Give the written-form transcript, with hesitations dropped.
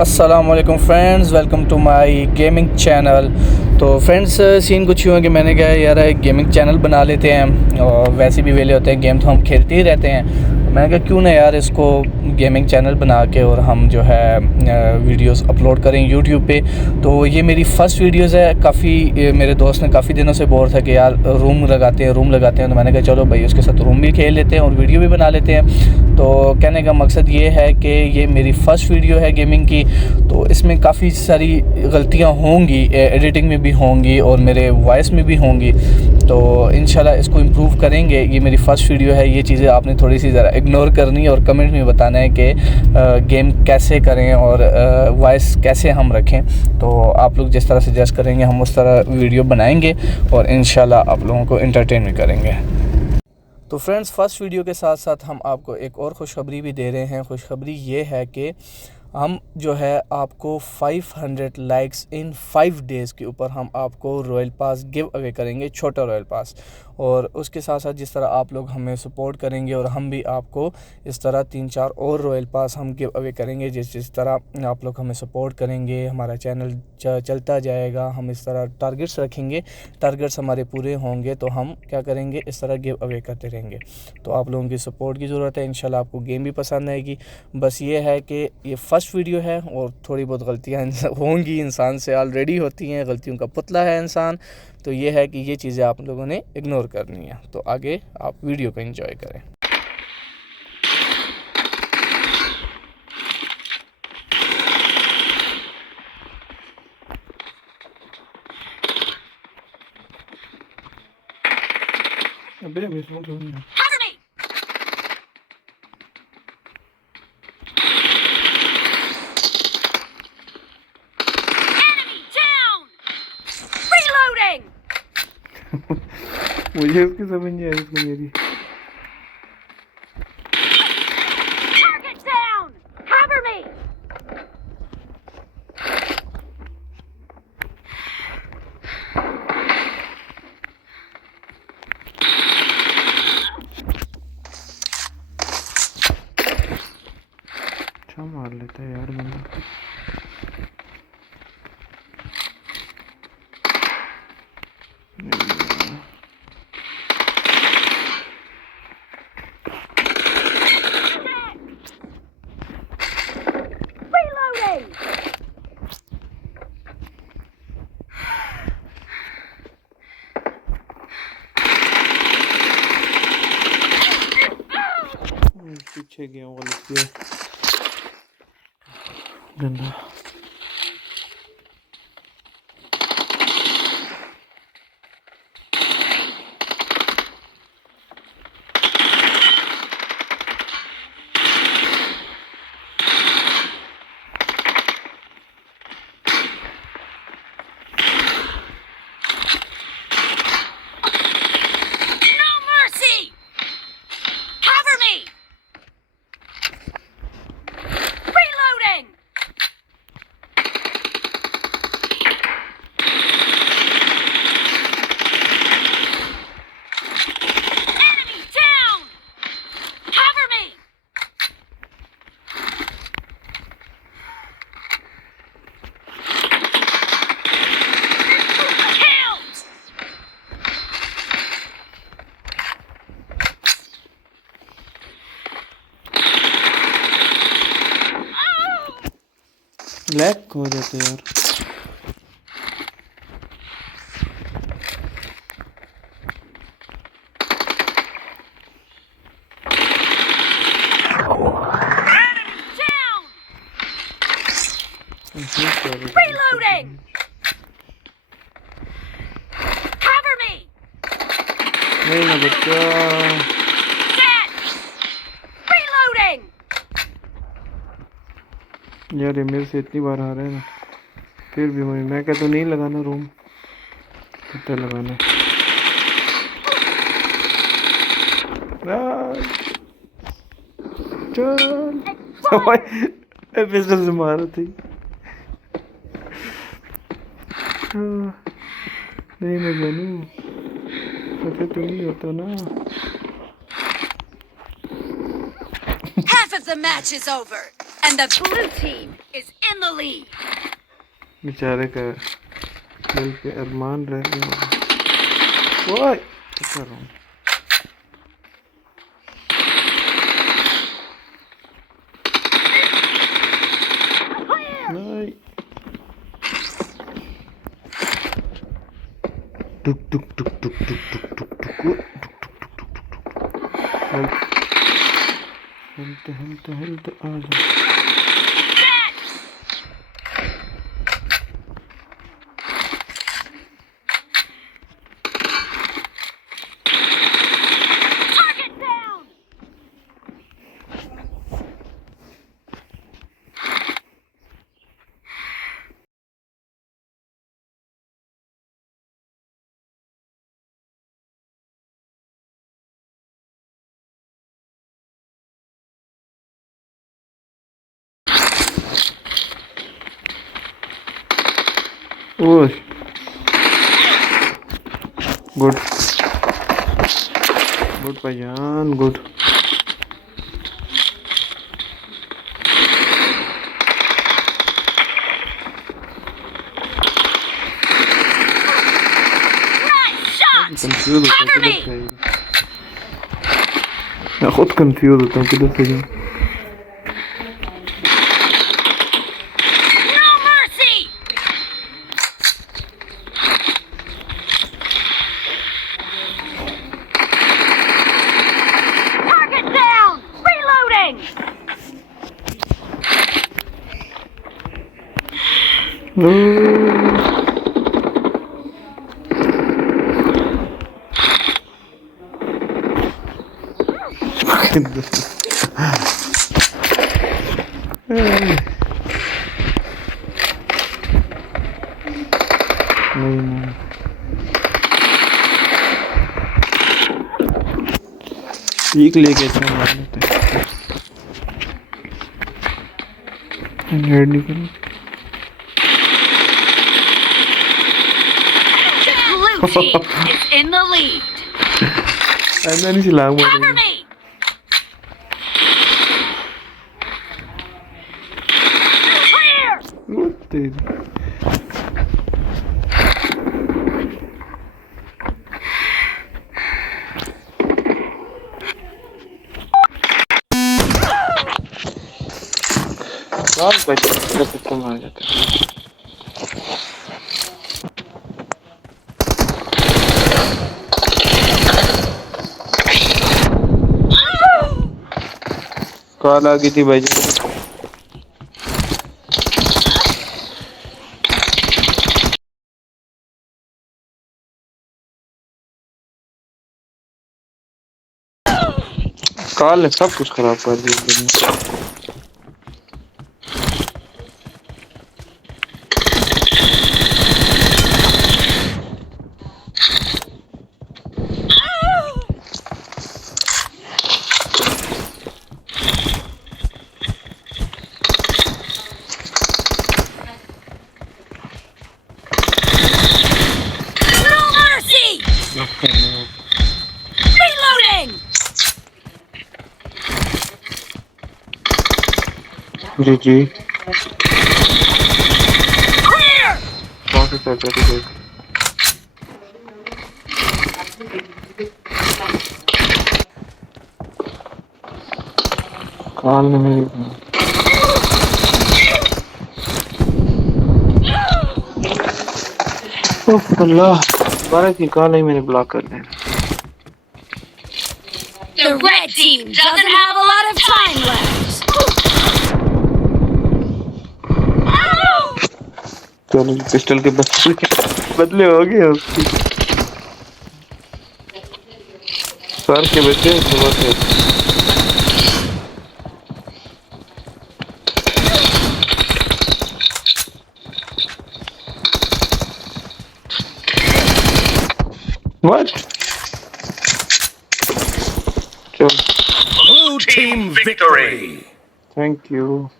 अस्सलामुअलैकुम friends, welcome to my gaming channel. तो friends, scene कुछ यूँ है कि मैंने कहा यार एक गेमिंग चैनल बना लेते हैं, और वैसे भी वेले होते हैं, गेम तो हम खेलते ही रहते हैं। मैंने कहा क्यों ना यार इसको गेमिंग चैनल बना के और हम जो है वीडियोस अपलोड करें यूट्यूब पे। तो ये मेरी फ़र्स्ट वीडियोस है। काफ़ी मेरे दोस्त ने काफ़ी दिनों से बोर था कि यार रूम लगाते हैं तो मैंने कहा चलो भाई उसके साथ रूम भी खेल लेते हैं और वीडियो भी बना लेते हैं। तो कहने का मकसद ये है कि ये मेरी फ़र्स्ट वीडियो है गेमिंग की, तो इसमें काफ़ी सारी गलतियाँ होंगी, एडिटिंग में भी होंगी और मेरे वॉइस में भी होंगी। तो इंशाल्लाह इसको इम्प्रूव करेंगे। ये मेरी फ़र्स्ट वीडियो है, ये चीज़ें आपने थोड़ी सी ज़रा इग्नोर करनी है और कमेंट में बताना है कि गेम कैसे करें और वॉइस कैसे हम रखें। तो आप लोग जिस तरह सजेस्ट करेंगे हम उस तरह वीडियो बनाएंगे और इंशाल्लाह आप लोगों को एंटरटेन भी करेंगे। तो फ्रेंड्स, फ़र्स्ट वीडियो के साथ साथ हम आपको एक और खुशखबरी भी दे रहे हैं। खुशखबरी ये है कि हम जो है आपको 500 लाइक्स इन 5 डेज़ के ऊपर हम आपको रॉयल पास गिव अवे करेंगे, छोटा रॉयल पास। और उसके साथ साथ जिस तरह आप लोग हमें सपोर्ट करेंगे और हम भी आपको इस तरह 3-4 और रॉयल पास हम गिव अवे करेंगे। जिस तरह आप लोग हमें सपोर्ट करेंगे हमारा चैनल चलता जाएगा। हम इस तरह टारगेट्स रखेंगे, टारगेट्स हमारे पूरे होंगे तो हम क्या करेंगे, इस तरह गिव अवे करते रहेंगे। तो आप लोगों की सपोर्ट की ज़रूरत है। इंशाल्लाह आपको गेम भी पसंद आएगी। बस ये है कि ये फर्स्ट वीडियो है और थोड़ी बहुत गलतियाँ होंगी, इंसान से ऑलरेडी होती हैं, गलतियों का पुतला है इंसान। तो ये है कि ये चीज़ें आप लोगों ने इग्नोर करनी है। तो आगे आप वीडियो को एंजॉय करें। अबे मैं इसमें क्यों नहीं है? मुझे उसकी समझ नहीं आई, इसको मेरी अच्छा मार लेता है यार बंदा। पीछे गया हूँ, गलत किया गंदा। लैग हो जाते यार। Reloading! Cover me! नहीं ना बच्चा। Reloading! यार ये मेरे से इतनी बार आ रहा है ना, फिर भी मैं कहता नहीं लगाना रूम, कितना लगाना। चल पिस्टल से मारा थी। नहीं मैं जानू, पता तो नहीं होता ना। Half of the match is over, and the blue team is in the the lead. बेचारे का दिल पे अरमान रह गया। ओए क्या कर रहा हूँ? नहीं। टुक टुक टुक टुक टुक टुक टुक टुक हेल्थ आ जा। Target down. Oh good good भाईजान गुड। Nice shot. कंफ्यूज होता Cover हूँ me. किधर से मैं खुद कंफ्यूज होता हूँ किधर से जाऊँ। No mercy. Target down. Reloading. नहीं पीक लेके अच्छा मार लेते हैं। रेडी करो। The blue team is in the lead. ऐसा नहीं सिलाऊं Cover मैं। me. Clear. वो तेरी काल बच्चे तुम आ जाते हैं। कॉल आ गई थी भाई जी। कॉल ने सब कुछ खराब कर दिया। No mercy. Reloading. जी जी Clear. कौन सी चर्चा थी देख। कॉल ने मेरी अल्लाह बारह की कॉल ही मैंने ब्लॉक कर दिया। The red team doesn't have a lot of time left. चलो पिस्टल के बदले हो गए उसकी। सर के बच्चे बहुत है। What? चल Blue team victory. Thank you.